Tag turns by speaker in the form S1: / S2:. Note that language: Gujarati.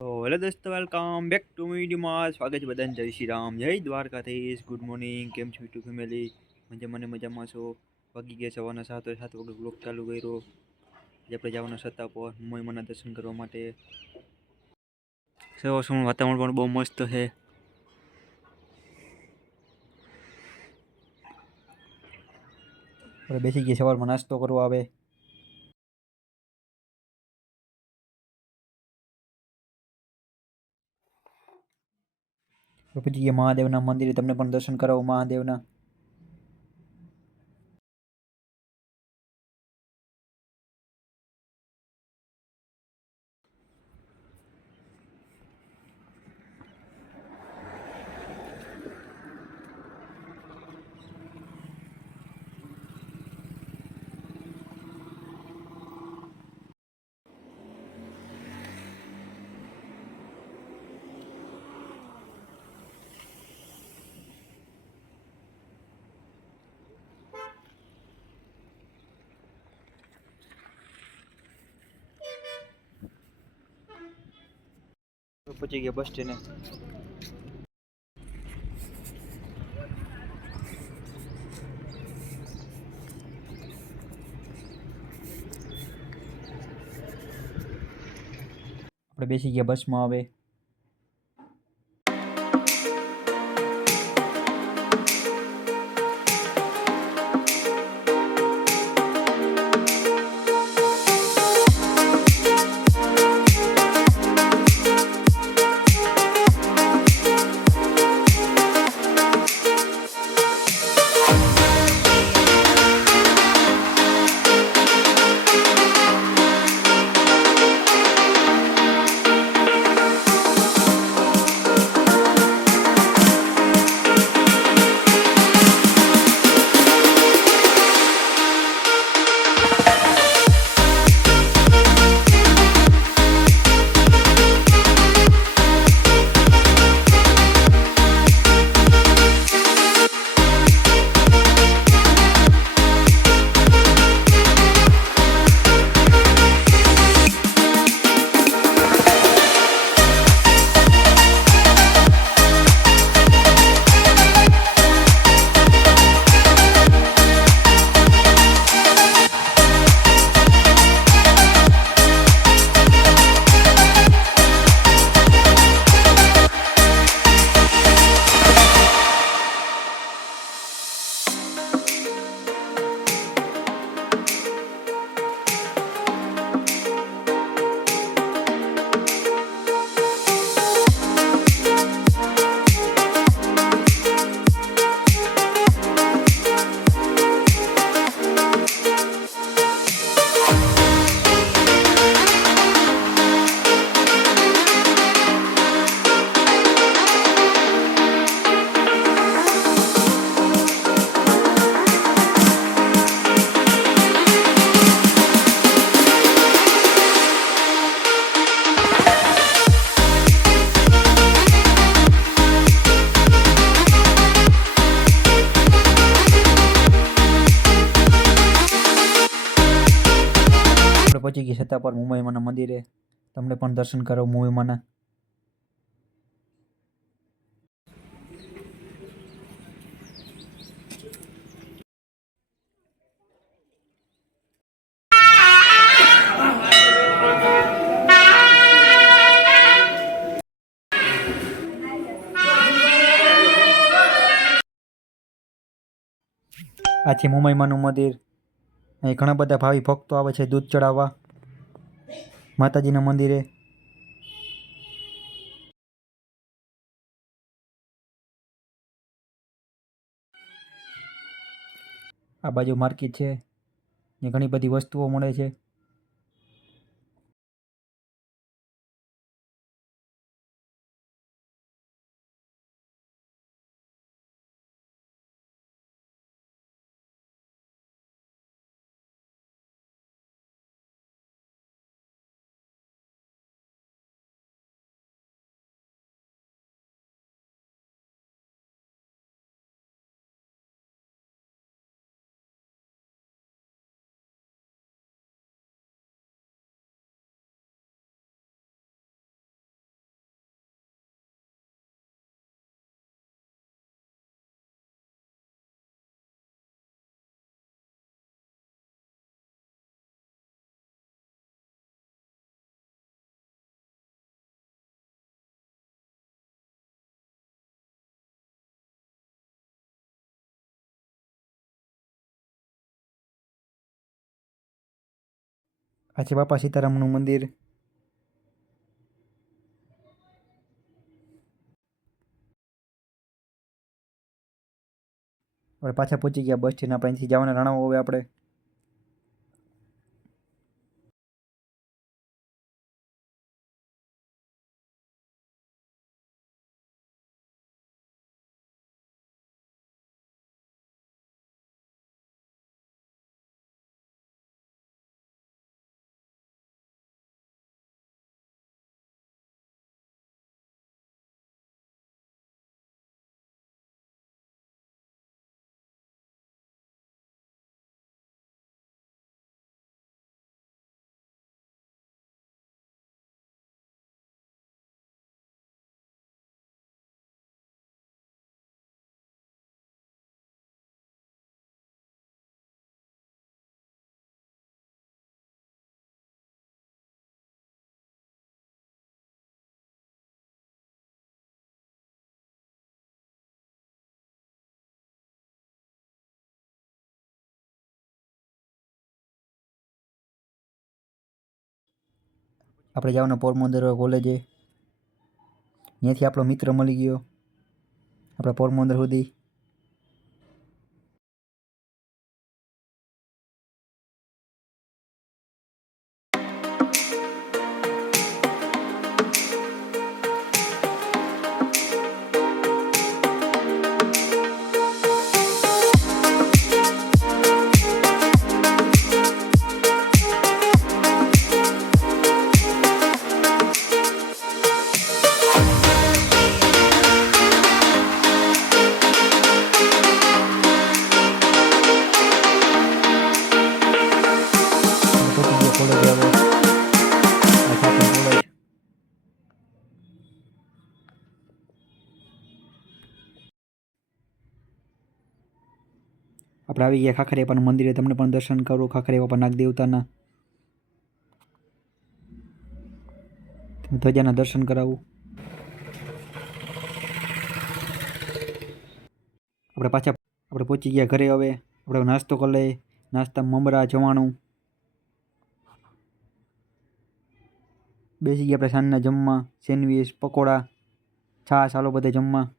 S1: તો હેલો દોસ્તો વેલકમ બેક ટુ વિડીયોમાં સ્વાગત છે બધાને. જય શ્રી રામ. જય દ્વારકાધીશ. ગુડ મોર્નિંગ કેમ છો યુટ્યુબ ફેમિલી મજા મને મજામાં છો? વાગી ગયા સવારના સાત સાત વાગે બ્લોક ચાલુ કર્યો. આજે આપણે જવાના સત્તા પર મોઈમાના દર્શન કરવા માટે. સવાર શું વાતાવરણ પણ બહુ મસ્ત છે. બેસી ગયા, સવારમાં નાસ્તો કરવા આવે. પછી એ મહાદેવના મંદિરે તમને પણ દર્શન કરાવો મહાદેવના. પહોંચી ગયા બસ સ્ટેન્ડે આપણે બેસી ગયા બસમાં હવે. છતાં પણ મુંબઈમાંના મંદિરે. તમને પણ દર્શન કરો મુંબઈમાંના. આથી મુંબઈમાંનું મંદિર. અહીં ઘણા બધા ભાવિ ભક્તો આવે છે દૂધ ચડાવવા. માતાજીના મંદિરે. આ બાજુ માર્કેટ છે ને ઘણી બધી વસ્તુઓ મળે છે. આ બાપા સીતારામનું મંદિર આપણે પાછા પહોંચી ગયા બસ સ્ટેન્ડ આપણે અહીંથી જવાના રાણાઓ હવે આપણે આપણે જવાનું પોરબંદર કોલેજે. ત્યાંથી આપણો મિત્ર મળી ગયો. આપણે પોરબંદર સુધી. આપણે આવી ગયા ખાખરી બાપાના મંદિરે તમને પણ દર્શન કરો, ખાખરી બાપા નાગ દેવતાના ધ્વજાના દર્શન કરાવું. આપણે પાછા, આપણે પહોંચી ગયા ઘરે હવે. આપણે નાસ્તો કરી લઈએ. નાસ્તા મમરા જવાનું બેસી ગયા આપણે સાંજના જમવા, સેન્ડવીચ, પકોડા, છાશ આલો બધે જમવા.